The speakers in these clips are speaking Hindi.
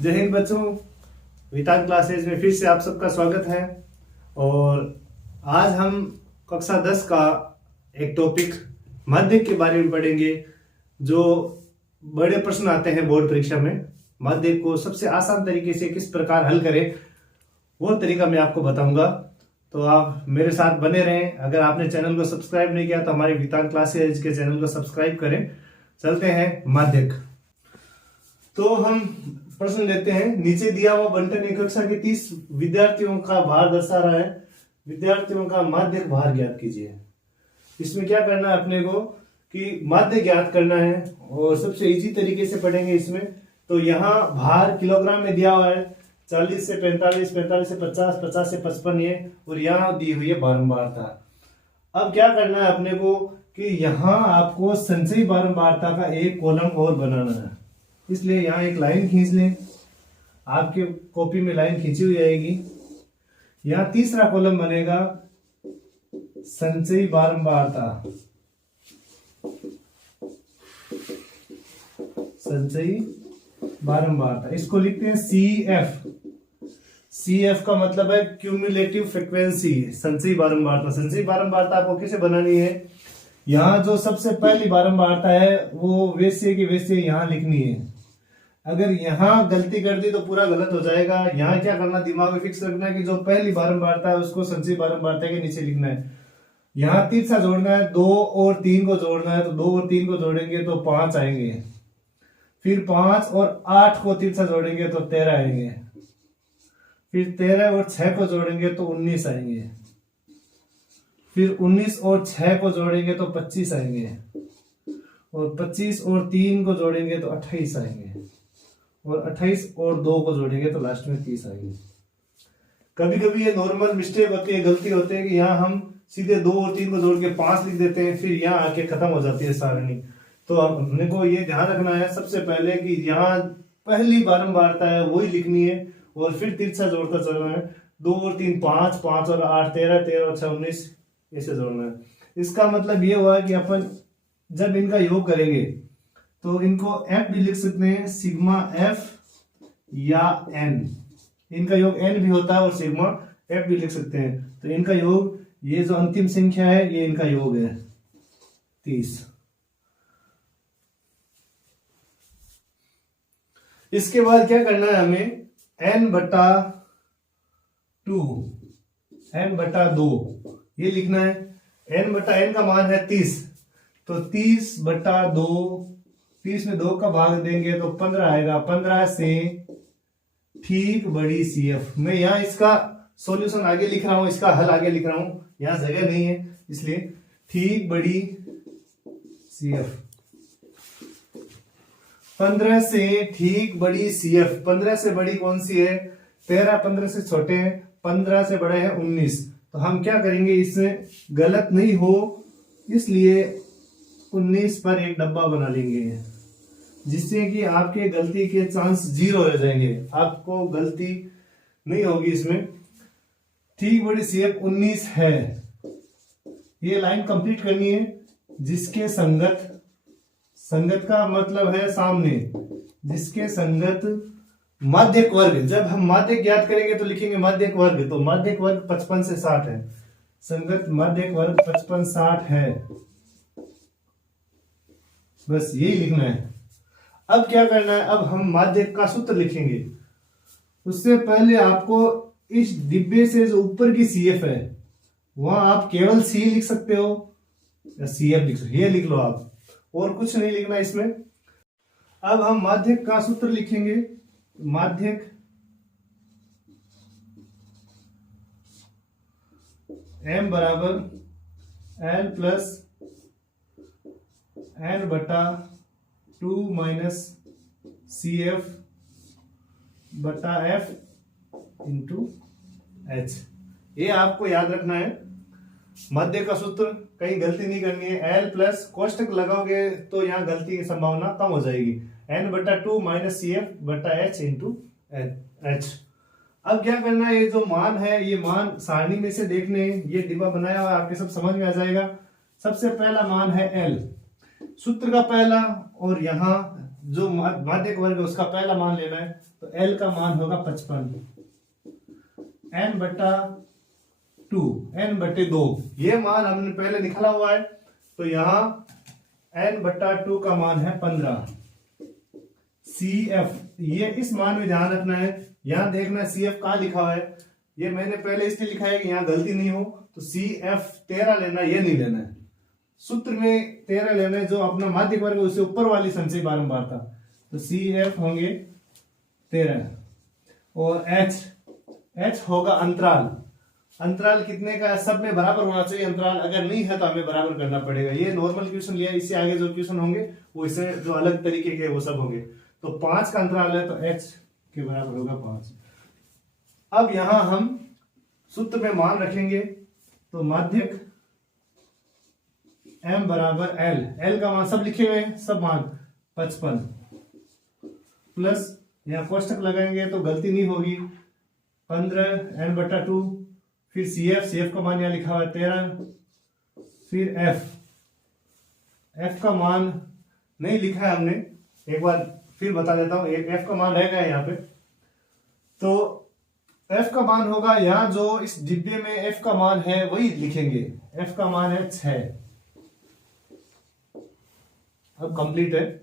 जय हिंद बच्चों, वितान क्लासेज में फिर से आप सबका स्वागत है। और आज हम कक्षा 10 का एक टॉपिक माध्यक के बारे में पढ़ेंगे। जो बड़े प्रश्न आते हैं बोर्ड परीक्षा में, माध्यक को सबसे आसान तरीके से किस प्रकार हल करें वो तरीका मैं आपको बताऊंगा। तो आप मेरे साथ बने रहें। अगर आपने चैनल को सब्सक्राइब नहीं किया तो हमारे वितान क्लासेज के चैनल को सब्सक्राइब करें। चलते हैं माध्यक। तो हम प्रश्न लेते हैं। नीचे दिया हुआ बंटन एक कक्षा के 30 विद्यार्थियों का भार दर्शा रहा है। विद्यार्थियों का माध्यक भार ज्ञात कीजिए। इसमें क्या करना है अपने को कि माध्य ज्ञात करना है और सबसे इजी तरीके से पढ़ेंगे इसमें। तो यहाँ भार किलोग्राम में दिया हुआ है 40 से 45, 45 से 50, 50 से 55 ये, और यहाँ दी हुई है बारंबारता। अब क्या करना है अपने को कि यहाँ आपको संचयी बारंबारता का एक कॉलम और बनाना है। इसलिए यहाँ एक लाइन खींच लें। आपके कॉपी में लाइन खींची हुई आएगी। यहाँ तीसरा कॉलम बनेगा संचयी बारंबारता। संचयी बारंबारता इसको लिखते हैं CF। CF का मतलब है क्यूमुलेटिव फ्रीक्वेंसी। संचयी बारंबारता, संचयी बारंबारता आपको कैसे बनानी है? यहाँ जो सबसे पहली बारंबारता है वो वैसे की वैसे यहाँ लिखनी है। अगर यहाँ गलती कर दी तो पूरा गलत हो जाएगा। यहाँ क्या करना, दिमाग में फिक्स रखना है कि जो पहली बारंबारता है उसको संचयी बारंबारता के नीचे लिखना है। यहाँ तीसरा जोड़ना है, 2 और 3 को जोड़ना है। तो 2 और 3 को जोड़ेंगे तो 5 आएंगे। फिर 5 और 8 को तीसरा जोड़ेंगे तो 13 आएंगे। फिर 13 और 6 को जोड़ेंगे तो 19 आएंगे। फिर 19 और 6 को जोड़ेंगे तो 25 आएंगे। और 25 और 3 को जोड़ेंगे तो 28 आएंगे। और 28 और 2 को जोड़ेंगे तो लास्ट में 30 आएंगे। कभी कभी ये नॉर्मल मिस्टेक होती है, गलती होती है कि यहाँ हम सीधे 2 और 3 को जोड़ के 5 लिख देते हैं, फिर यहाँ आके खत्म हो जाती है सारणी। तो अपने को ये ध्यान रखना है सबसे पहले कि यहाँ पहली बारंबारता है वही लिखनी है और फिर तीसरा जोड़ता चलना है। 2 और 3 5, 5 और 8 13, 13 और 6 19 ऐसे जोड़ना है। इसका मतलब ये हुआ कि अपन जब इनका योग करेंगे तो इनको F भी लिख सकते हैं, सिग्मा F या N। इनका योग N भी होता है और सिग्मा F भी लिख सकते हैं। तो इनका योग, ये जो अंतिम संख्या है ये इनका योग है 30। इसके बाद क्या करना है हमें, n/2 ये लिखना है। n/n का मान है 30। तो 30/2, 30 में 2 का भाग देंगे तो 15 आएगा। 15 से ठीक बड़ी CF। मैं यहाँ इसका सॉल्यूशन आगे लिख रहा हूं, इसका हल आगे लिख रहा हूं, यहाँ जगह नहीं है इसलिए ठीक बड़ी CF। 15 से ठीक बड़ी CF। 15 से बड़ी कौन सी है? 13 15 से छोटे हैं, 15 से बड़े हैं 19। तो हम क्या करेंगे, इसमें गलत नहीं हो इसलिए 19 पर एक डब्बा बना लेंगे, जिससे कि आपके गलती के चांस 0 हो जाएंगे। आपको गलती नहीं होगी इसमें। ठीक बड़ी CF 19 है। ये लाइन कंप्लीट करनी है। जिसके संगत, संगत का मतलब है सामने, जिसके संगत माध्यक वर्ग। जब हम माध्यक ज्ञात करेंगे तो लिखेंगे माध्यक वर्ग। तो माध्यक वर्ग 55 से 60 है। संगत माध्यक वर्ग 55 60 है। बस यही लिखना है। अब क्या करना है, अब हम माध्यक का सूत्र लिखेंगे। उससे पहले आपको इस डिब्बे से जो ऊपर की CF है वहां आप केवल C लिख सकते हो या CF लिख सकते हो, ये लिख लो आप, और कुछ नहीं लिखना इसमें। अब हम माध्यक का सूत्र लिखेंगे। माध्यक M बराबर L plus n/2 minus CF बटा F इंटू H। ये आपको याद रखना है माध्य का सूत्र, कहीं गलती नहीं करनी है। L प्लस कोष्टक लगाओगे तो यहाँ गलती की संभावना कम हो जाएगी। n/2 माइनस CF बटा H इंटू H। अब क्या करना है, ये जो मान है ये मान सारणी में से देखने, ये डिब्बा बनाया हुआ आपके सब समझ में आ जाएगा। सबसे पहला मान है L, सूत्र का पहला, और यहाँ जो माध्यक वर्ग है उसका पहला मान लेना है, तो L का मान होगा 55, n बटा 2, n बटे 2, ये मान हमने पहले निकाला हुआ है, तो यहाँ n बटा 2 का मान है 15। CF, ये इस मान में ध्यान रखना है, यहाँ देखना है CF कहाँ लिखा हुआ है, ये मैंने पहले इसलिए लिखा है कि यहाँ गलती नहीं हो, तो CF 13 लेना, ये नहीं लेना है, सूत्र में 13 लेना है, जो अपना माध्यक वर्ग है उससे ऊपर वाली संचयी बारंबारता, तो CF होंगे 13, और H होगा अंतराल। अंतराल कितने का है, सब में बराबर होना चाहिए अंतराल, अगर नहीं है तो हमें बराबर करना पड़ेगा। ये नॉर्मल क्वेश्चन लिया, इससे आगे जो क्वेश्चन होंगे वो इससे जो अलग तरीके के वो सब होंगे। तो 5 का अंतराल है, तो H के बराबर होगा 5। अब यहां हम सूत्र में मान रखेंगे, तो माध्यक M बराबर L का मान सब लिखे हुए हैं, सब मान 55 प्लस यहाँ कोष्टक लगाएंगे तो गलती नहीं होगी, 15 n बटा 2, फिर CF का मान यहाँ लिखा हुआ है 13, फिर F का मान नहीं लिखा है हमने, एक बार फिर बता देता हूं, एक F का मान रहेगा यहाँ पे, तो F का मान होगा, यहाँ जो इस डिब्बे में F का मान है वही लिखेंगे, F का मान है 6। अब कंप्लीट है।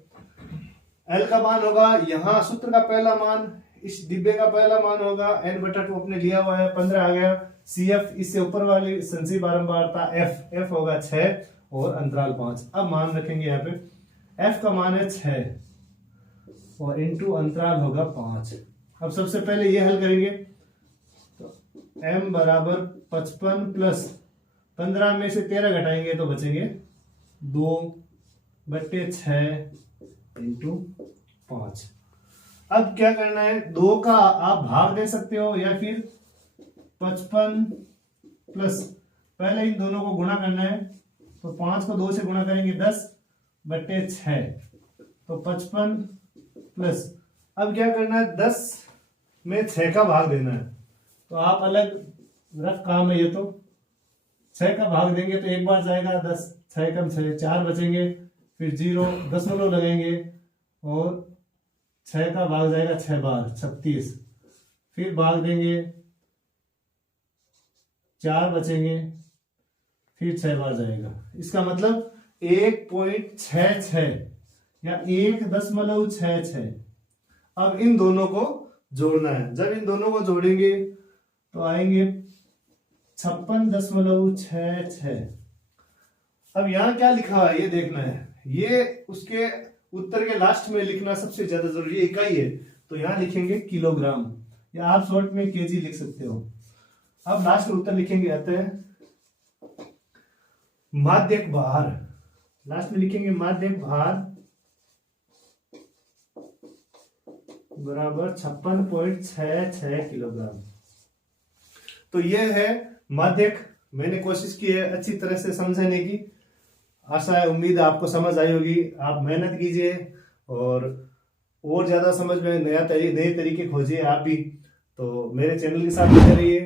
L का मान होगा, यहाँ सूत्र का पहला मान, इस डिब्बे का पहला मान होगा n बटा 2 अपने लिया हुआ है, 15 आ गया। CF इससे ऊपर वाली संचयी बारंबारता F होगा 6 और अंतराल 5। अब मान रखेंगे यहाँ पे, F का मान है 6 और इंटू अंतराल होगा 5। अब सबसे पहले ये हल करेंगे, तो M बराबर 55 प्लस 15 में से 13 घटाएंगे तो बचेंगे 2 बटे 6 इंटू 5। अब क्या करना है, 2 का आप भाग दे सकते हो या फिर 55 प्लस, पहले इन दोनों को गुणा करना है, तो 5 को 2 से गुणा करेंगे 10 बटे 6, तो 55 प्लस, अब क्या करना है 10 में 6 का भाग देना है, तो आप अलग रफ काम है ये, तो 6 का भाग देंगे तो एक बार जाएगा 10, 6 कम 6, 4 बचेंगे, फिर 0 दशमलव लगेंगे और 6 का भाग जाएगा 6 बार 36, फिर भाग देंगे 4 बचेंगे, फिर 6 बार जाएगा, इसका मतलब 1.66 या 1.66। अब इन दोनों को जोड़ना है, जब इन दोनों को जोड़ेंगे तो आएंगे 56.66। अब यहाँ क्या लिखा हुआ है ये देखना है, ये उसके उत्तर के लास्ट में लिखना सबसे ज्यादा जरूरी है, इकाई है, तो यहाँ लिखेंगे किलोग्राम, या आप शॉर्ट में केजी लिख सकते हो। अब लास्ट में उत्तर लिखेंगे, आते हैं माध्यक भार, लास्ट में लिखेंगे माध्यक भार बराबर 56.66 किलोग्राम। तो ये है माध्यक, मैंने कोशिश की है अच्छी तरह से समझने की, आशा है उम्मीद है आपको समझ आई होगी। आप मेहनत कीजिए और ज्यादा समझ में नए तरीके खोजिए आप भी। तो मेरे चैनल के साथ बने रहिए,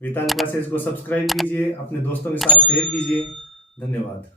वेदांत क्लासेस को सब्सक्राइब कीजिए, अपने दोस्तों के साथ शेयर कीजिए। धन्यवाद।